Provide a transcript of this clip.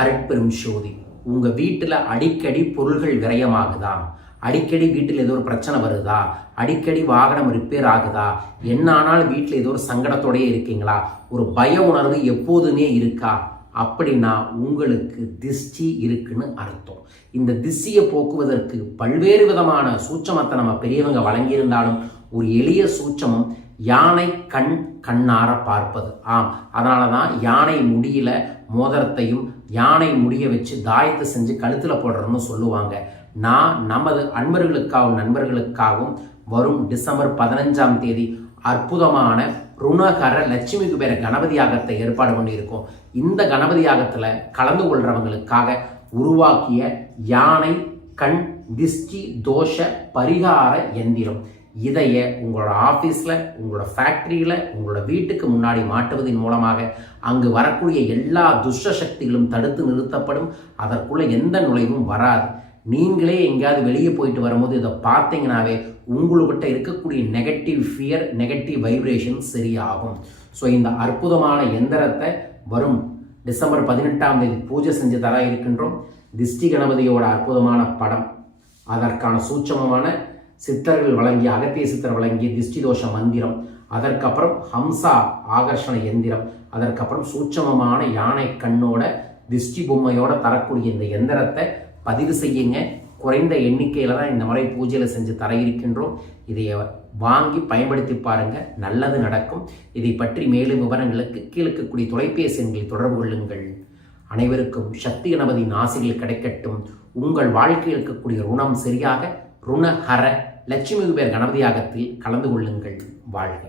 அருட்பெரும் சோதி. உங்கள் வீட்டில் அடிக்கடி பொருள்கள் விரயமாகுதா? அடிக்கடி வீட்டில் ஏதோ ஒரு பிரச்சனை வருதா? அடிக்கடி வாகனம் ரிப்பேர் ஆகுதா? என்ன ஆனாலும் வீட்டில் ஏதோ ஒரு சங்கடத்தோடயே இருக்கீங்களா? ஒரு பய உணர்வு எப்போதுமே இருக்கா? அப்படின்னா உங்களுக்கு திஷ்டி இருக்குன்னு அர்த்தம். இந்த திஷ்டியை போக்குவதற்கு பல்வேறு விதமான சூட்சமத்தை நம்ம பெரியவங்க வழங்கியிருந்தாலும் ஒரு எளிய சூட்சமம் யானை கண் கண்ணார பார்ப்பது. ஆம் அதனால தான் யானை முடியில மோதிரத்தையும் யானை முடிய வச்சு தாயத்தை செஞ்சு கழுத்தில் போடுறோம்னு சொல்லுவாங்க. நான் நமது அன்பர்களுக்காகவும் நண்பர்களுக்காகவும் வரும் டிசம்பர் பதினஞ்சாம் தேதி அற்புதமான ருணகர லட்சுமி குபேர கணபதி யாகத்தை ஏற்பாடு பண்ணியிருக்கோம். இந்த கணபதி யாகத்தில் கலந்து கொள்றவங்களுக்காக உருவாக்கிய யானை கண் திஷ்டி தோஷ பரிகார எந்திரம். இதைய உங்களோட ஆஃபீஸில் உங்களோட ஃபேக்ட்ரியில் உங்களோட வீட்டுக்கு முன்னாடி மாட்டுவதன் மூலமாக அங்கு வரக்கூடிய எல்லா துஷ்ட சக்திகளும் தடுத்து நிறுத்தப்படும். அதற்குள்ளே எந்த நுழைவும் வராது. நீங்களே எங்கேயாவது வெளியே போயிட்டு வரும்போது இதை பார்த்தீங்கன்னாவே உங்களுக்கிட்ட இருக்கக்கூடிய நெகட்டிவ் ஃபியர் நெகட்டிவ் வைப்ரேஷன் சரியாகும். ஸோ இந்த அற்புதமான எந்திரத்தை வரும் டிசம்பர் பதினெட்டாம் தேதி பூஜை செஞ்சு தர இருக்கின்றோம். திஷ்டி கணபதியோட அற்புதமான படம். அதற்கான சூட்சமமான சித்தர்கள் வழங்கிய அகத்திய சித்தர் வழங்கிய திருஷ்டிதோஷ மந்திரம். அதற்கப்புறம் ஹம்சா ஆகர்ஷண எந்திரம். அதற்கப்புறம் சூட்சமமான யானை கண்ணோட திஷ்டி பொம்மையோட தரக்கூடிய இந்த எந்திரத்தை பதிவு செய்யுங்க. குறைந்த எண்ணிக்கையில் தான் இந்த முறை பூஜையில் செஞ்சு தர இருக்கின்றோம் இதை வாங்கி பயன்படுத்தி பாருங்க. நல்லது நடக்கும். இதை பற்றி மேலும் விவரங்களுக்கு கீழக்கக்கூடிய தொலைபேசி எண்களில் தொடர்பு கொள்ளுங்கள். அனைவருக்கும் சக்தி கணபதியின் ஆசைகள் கிடைக்கட்டும். உங்கள் வாழ்க்கையில் இருக்கக்கூடிய ருணம் சரியாக ருணஹர லட்சுமி குபேர் கணபதி யாகத்தில் கலந்து கொள்ளுங்கள் வாழ்க.